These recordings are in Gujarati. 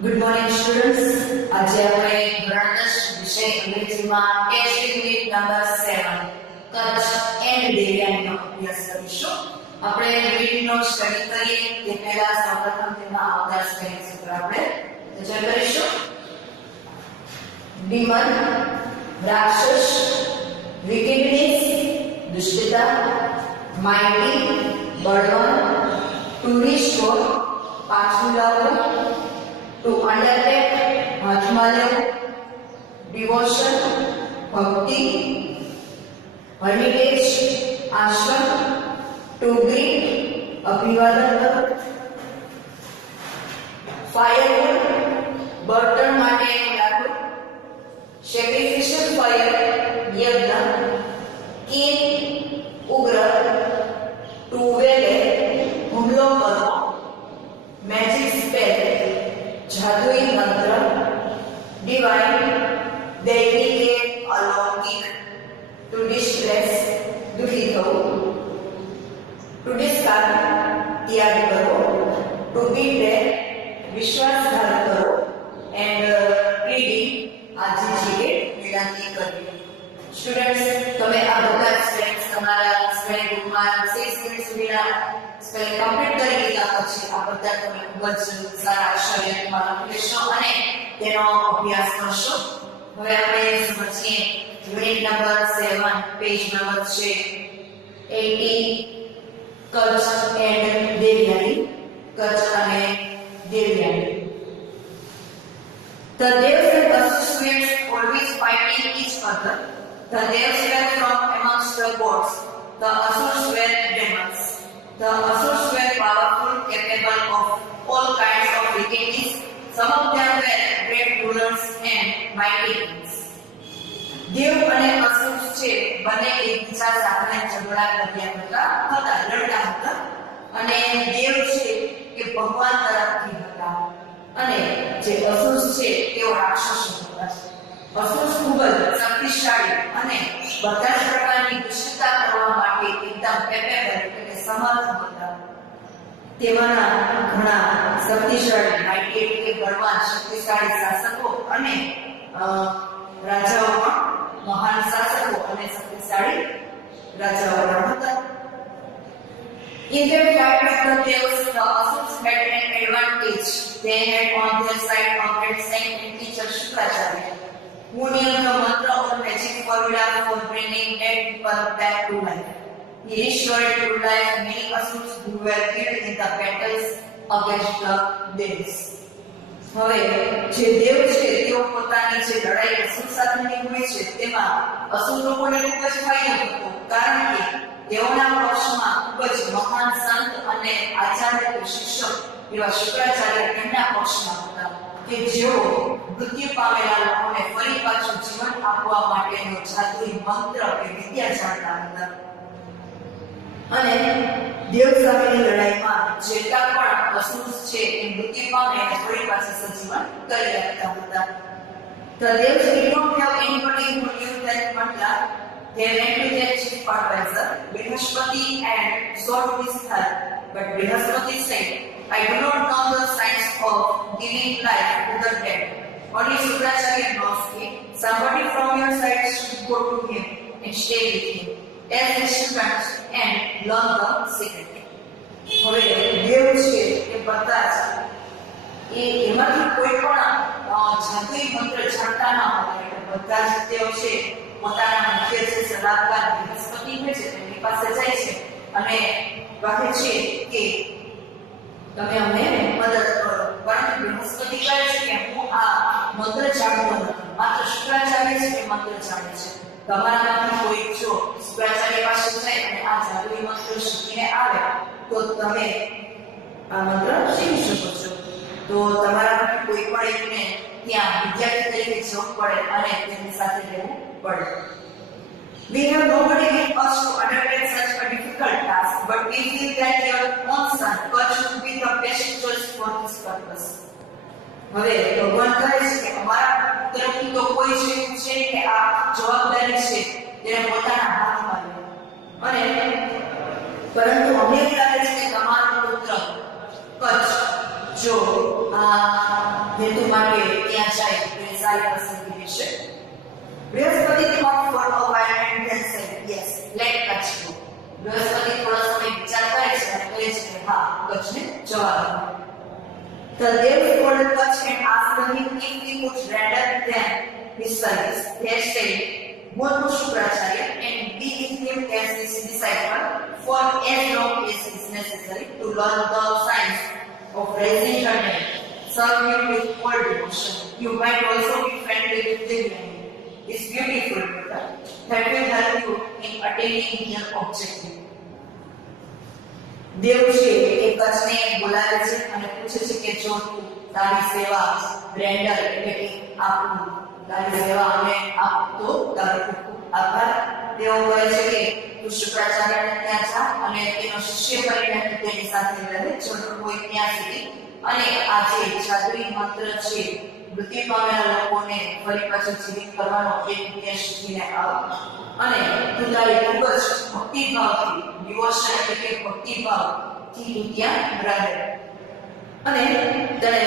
Good morning students. આજે આપણે ધોરણ 10 વિષય અંગ્રેજીમાં test unit number 7 Kutch and દેવયાનીનો અભ્યાસ કરીશું. આપણે યુનિટનો સ્ટડી કરીએ તે પહેલા સૌપ્રથમ તેમાં આવતા સ્પેલિંગ સૂત્ર આપણે ચર્ચા કરીશું. ડીમન રાક્ષસ, વિકેટનેસ દુષ્ટતા, માઇટી બળવાન, ટુરિસ્ટ પાછું લાવવું, to undertake હાથમાં લેવું, devotion ભક્તિ, hermitage આશ્રમ, to greet અભિવાદન કરવું, firewood બળતણ માટે લાકડું, sacrificial fire યજ્ઞ, kill ઉગ્ર, to વેલે હુમલો કરવો, magic spell જાદુઈ મંત્ર, ડિવાઇન દૈવી કે અલૌકિક, ટુ ડિસ્ટ્રેસ દુઃખી થવું, ટુ ડિસ્કાર્ડ ત્યાગ કરવો, ટુ બીટ્રે વિશ્વાસઘાત કરવો, એન્ડ પ્લીડિંગ આજીજી કે વિનંતી કરવી. સ્ટુડન્ટ્સ, તમે આ બધા સ્પેલિંગ્સ તમારા સ્પેલિંગ બુકમાં 6 મિનિટ સુધીના સ્પેલિંગ કમ્પ્લીટ કરી લીધા પછી આ બધા તમે ખૂબ જ સારા અક્ષરમાં લખી લેશો અને તેનો અભ્યાસ કરશો. હવે આપણે સમજીએ યુનિટ નંબર 7 પેજ નંબર છે 80 કચ્છ એન્ડ દેવયાની. કચ્છ અને Devyani. The devs and associates always fighting each other. The devs were from amongst the gods. The asurs were demons. The asurs were powerful, capable of all kinds of wickedness. Some of them were great rulers and mighty kings. દેવ અને અસુર છે બંને એકબીજા સાથે ઝઘડા કર્યા હતા, લડતા હતા. અને દેવ છે એ ભગવાન તરફથી હતા અને જે અસુર છે તેઓ રાક્ષસો હતા. અસુર ખૂબ જ શક્તિશાળી અને બધા જ પ્રકારની દુષ્ટતા કરવા માટે એકદમ કેપેબલ એટલે સમર્થ હતા. તેમાંના ઘણા શક્તિશાળી માઇટી એટલે બળવાન શક્તિશાળી શાસકો અને રાજાઓ પણ મહાન શાસકો અને શક્તિશાળી રાજાઓ પણ હતા. In their fight with the devils, the asurs had an advantage. They had on their side a great saint and teacher Shukracharya, who knew the mantra or magic formula for bringing dead people back to life. He restored to life many asurs who were killed in the battles against the devils. હવે જે દેવ છે તેઓ પોતાની જે લડાઈ અસુર સાથેની હોય છે તેમાં અસુર લોકોને ખૂબ જ ફાયદો થતો, કારણ કે તેઓના પક્ષમાં ખૂબ જ મહાન સંત અને આચાર્ય શિક્ષક એવા શુક્રાચાર્ય તેમના પક્ષમાં હતા કે જેઓ મૃત્યુ પામેલા લોકોને ફરી પાછું જીવન આપવા માટેનો જાદુઈ મંત્ર કે વિદ્યા જાણતા હતા. અને દેવ સામેની લડાઈમાં જેટલા પણ અસુર છે એ મૃત્યુ પામે અને ફરી પાછું સજીવન કરી આપતા હતા. The devs did not have anybody who knew that mantra. They went to their chief advisor, Brihaspati, and sought his help. But Brihaspati said, I do not know the science of giving life to the dead. Only Shukracharya knows it. Somebody from your side should go to him and stay with him. Tell his students and learn the secret. હવે દેવ છે એ બધા જ એમાંથી કોઈ પણ જાદુઈ મંત્ર જાણતા ન હતા, એટલે બધા જ તેઓ છે પોતાના મુખ્ય જે સલાહકાર બૃહસ્પતિ હોય છે તેમની પાસે જાય છે અને કહે છે કે તમે અમને મદદ કરો. પરંતુ બૃહસ્પતિ કહે છે કે હું આ મંત્ર જાણતો નથી, માત્ર શુક્રાચાર્ય છે તે મંત્ર જાણે છે. તમારામાંથી કોઈ જો શુક્રાચાર્ય પાસે જાય અને આ જાદુઈ મંત્ર શીખીને આવે તો તમે આ મંત્ર શીખી શકો છો. તો તમારામાંથી કોઈ પણ એકને ત્યાં વિદ્યાર્થી તરીકે જવું પડે અને તેમની સાથે રહેવું પડે. We have nobody with us to undertake such a difficult task, but we feel that your own son, Kutch, would be the best choice for this purpose. હવે ભગવાન કહે છે કે અમારા તરફથી તો કોઈ છે કે આ જવાબદારી છે તેને પોતાના હાથમાં લે, અને પરંતુ અમને લાગે છે કે તમારો પુત્ર કચ્છ જો આ હેતુ માટે ત્યાં જાય તો એ સારી પસંદગી રહેશે. Brihaspati thought for a while and then said, yes, let Kutch go. Brihaspati થોડા સમય વિચાર કરે છે અને કહે છે કે હા, કચ્છને જવા દો. The Dev called Kutch and asked him if he would render them his service. They said, go to Shukracharya and be with him as his disciple for as long as is necessary to learn the science of raising her name. Serve him with full devotion. You might also be friendly with Divya. It's beautiful, brother. That will help you in attaining your objective. દેવ છે એ કચ્છને બોલાવે છે અને પૂછે છે કે જો તું તારી સેવા રેન્ડર એટલે કે આપું તારી સેવા અમે આપતો તારો ખૂબ આભાર. તેઓ કહે છે કે તું શુક્રાચાર્યને ત્યાં જા અને તેનો શિષ્ય કરીને તેની સાથે રહે જરૂર હોય ત્યાં સુધી. અને આ જે જાદુઈ મંત્ર છે મૃત્યુ પામેલા લોકોને ફરી પાછું જીવિત કરવાનો એક ઉદ્દેશ શીખીને આવ અને તું તારી ખૂબ જ ભક્તિભાવથી ડિવોશન એટલે કે ભક્તિભાવથી તું ત્યાં રહે અને તને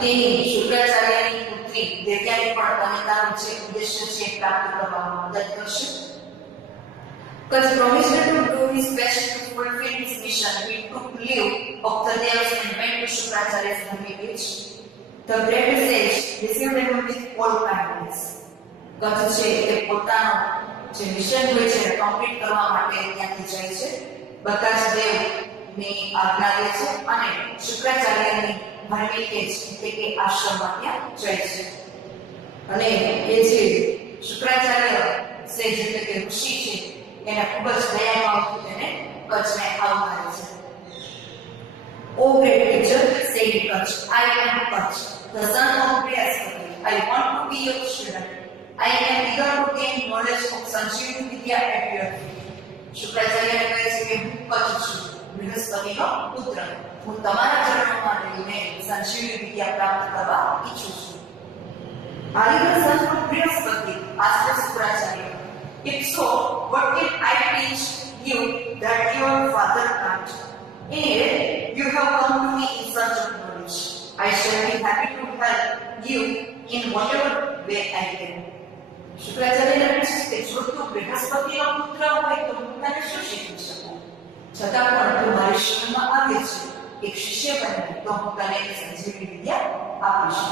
તેની શુક્રાચાર્યની પુત્રી દેવ્યાની પણ તને તારું જે ઉદ્દેશ્ય છે પ્રાપ્ત કરવામાં મદદ કરશે. Kutch promised to do his best to fulfill his mission. He took leave of the devs and went to Shukracharya's village. The great sage received him with all kindness. Kutch છે એ પોતાનો જે મિશન હોય છે કમ્પ્લીટ કરવા માટે ત્યાંથી જાય છે. બધા જ દેવની આજ્ઞા લે છે અને શુક્રાચાર્યની હર્મિટેજ એટલે કે આશ્રમમાં ત્યાં જાય છે. અને એ જે શુક્રાચાર્ય સેજ એટલે કે ઋષિ છે એને ખૂબ જ દયાભાવથી તેને કચ્છને આવકારે છે. O great teacher, said Kutch, I am Kutch, the son of Brihaspati. I want to be your student. I am eager to gain knowledge of Sanjeevani Vidya at your feet. Shukracharya કહે છે કે હું કચ્છ છું, બૃહસ્પતિનો પુત્ર. હું તમારા ચરણોમાં રહીને સંજીવની વિદ્યા પ્રાપ્ત કરવા ઈચ્છું છું. Are you the son of Brihaspati? asked Shukracharya. If so, what can I teach you that your father can't? Anyway, you have come to me in search of knowledge. I shall be happy to help you in whatever way I can. શુક્રાચાર્યને પૂછે કે જો તું બૃહસ્પતિનો પુત્ર હોય તો હું તને શું શીખવી શકું? છતાં પણ તું મારી શરણમાં આવે છે એક શિષ્ય બને તો હું તને સંજીવની વિદ્યા આપીશ.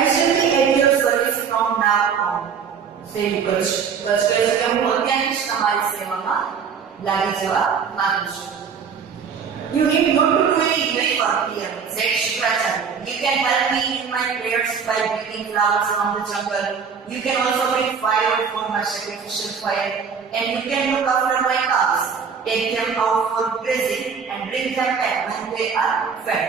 I shall be at your service from now on. Said Kutch. Kutch કહે છે કે હું અત્યારથી જ તમારી સેવામાં લાગી જવા માંગુ છું. You need not to do any heavy work here, said Shukracharya. You can help me in my prayers by bringing flowers from the jungle. You can also bring firewood for my sacrificial fire, and you can look after my cows, take them out for grazing, and bring them back when they are fed.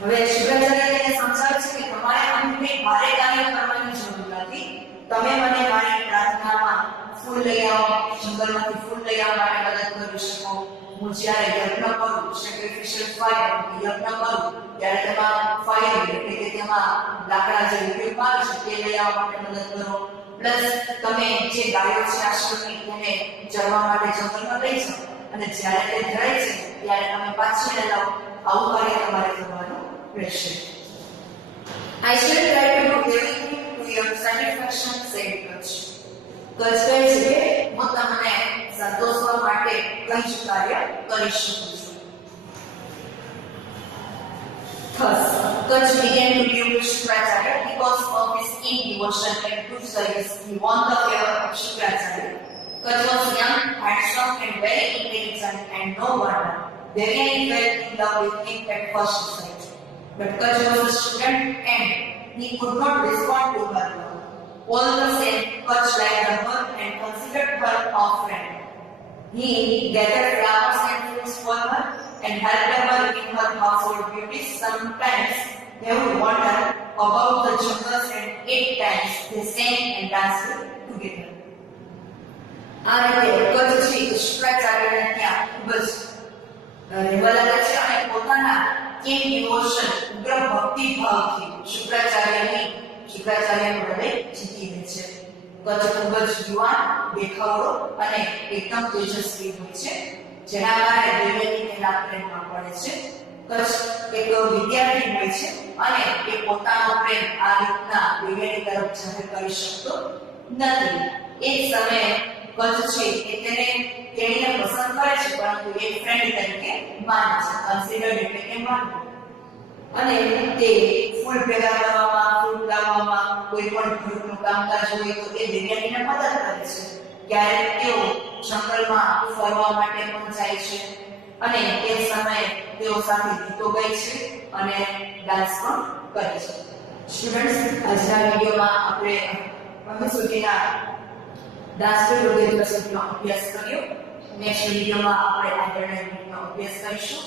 હવે શુક્રાચાર્ય તેને સમજાવે છે કે તમારે આમ કંઈ ભારે કાર્ય કરવાની જરૂર નથી. તમે મને મારી પ્રાર્થનામાં ફૂલ લઈ આવો, જંગલમાંથી ફૂલ લઈ આવવા માટે મદદ કરી શકો. હું જ્યારે યજ્ઞ કરું, સેક્રિફિશિયલ ફાયર યજ્ઞ કરું ત્યારે તેમાં ફાયર એટલે કે તેમાં લાકડા જે ઉપયોગમાં આવે છે તે લઈ આવવા માટે મદદ કરો. પ્લસ તમે જે ગાયો છે આશ્રમની તેને ચરવા માટે જંગલમાં લઈ જાઓ અને જ્યારે તે જાય છે ત્યારે તમે પાછી લઈ આવો. આવું કાર્ય તમારે કરવાનું રહેશે. I shall try to do everything to your satisfaction, said Kutch. Kutch કહે છે કે હું તમને સંતોષવા માટે કંઈ જ કાર્ય કરી શકું છું. Thus, Kutch began to live with Shukracharya because of his keen devotion and good service. He won the favor of Shukracharya. Kutch was young, handsome, and very intelligent, and no wonder Devyani fell in love with him at first sight. But Kutch was a student and he could not respond to her love. All the same, Kutch liked her and considered her a friend. He gathered flowers and fruits for her and helped her in her household duties. Sometimes they would wander about the jungles and 8 times they sang and danced together. આ રીતે કચ્છ છે શુક્રાચાર્યને ત્યાં ખૂબ જ રહેવા લાગે છે અને પોતાના કેમ ડિવોશન ઉગ્ર ભક્તિભાવથી શુક્રાચાર્યનું હૃદય જીતી લે છે. કચ્છ ખૂબ જ યુવાન, દેખાવડો અને એકદમ તેજસ્વી હોય છે. જેના કારણે દિવ્યાંગી તેના પ્રેમમાં પડે છે. કચ્છ એક વિદ્યાર્થી હોય છે અને એ પોતાનો પ્રેમ આ રીતના દિવ્યાંગી તરફ જાહેર કરી શકતો નથી. એ સમયે કચ્છ છે એ તેણીને પસંદ કરે છે, પરંતુ એક ફ્રેન્ડ તરીકે માને છે, કન્સિડર્ડ એટલે કે માનવું. અને તે ફૂલ ભેગા કરવામાં, ફૂલ લાવવામાં, કોઈ પણ ઘરનું કામકાજ હોય તો એ દિવ્યાંગીને મદદ કરે છે. ક્યારેક તેઓ જંગલમાં ફરવા માટે પણ જાય છે અને એ સમયે તેઓ સાથે ગીતો ગાય છે અને ડાન્સ પણ કરે છે. સ્ટુડન્ટ્સ, આજના વિડીયોમાં આપણે મહિસુટીના ડાન્સ વિડિયો પ્રસંગનો અભ્યાસ કર્યો. નેક્સ્ટ વિડીયોમાં આપણે આગળના વિડીયોનો અભ્યાસ કરીશું.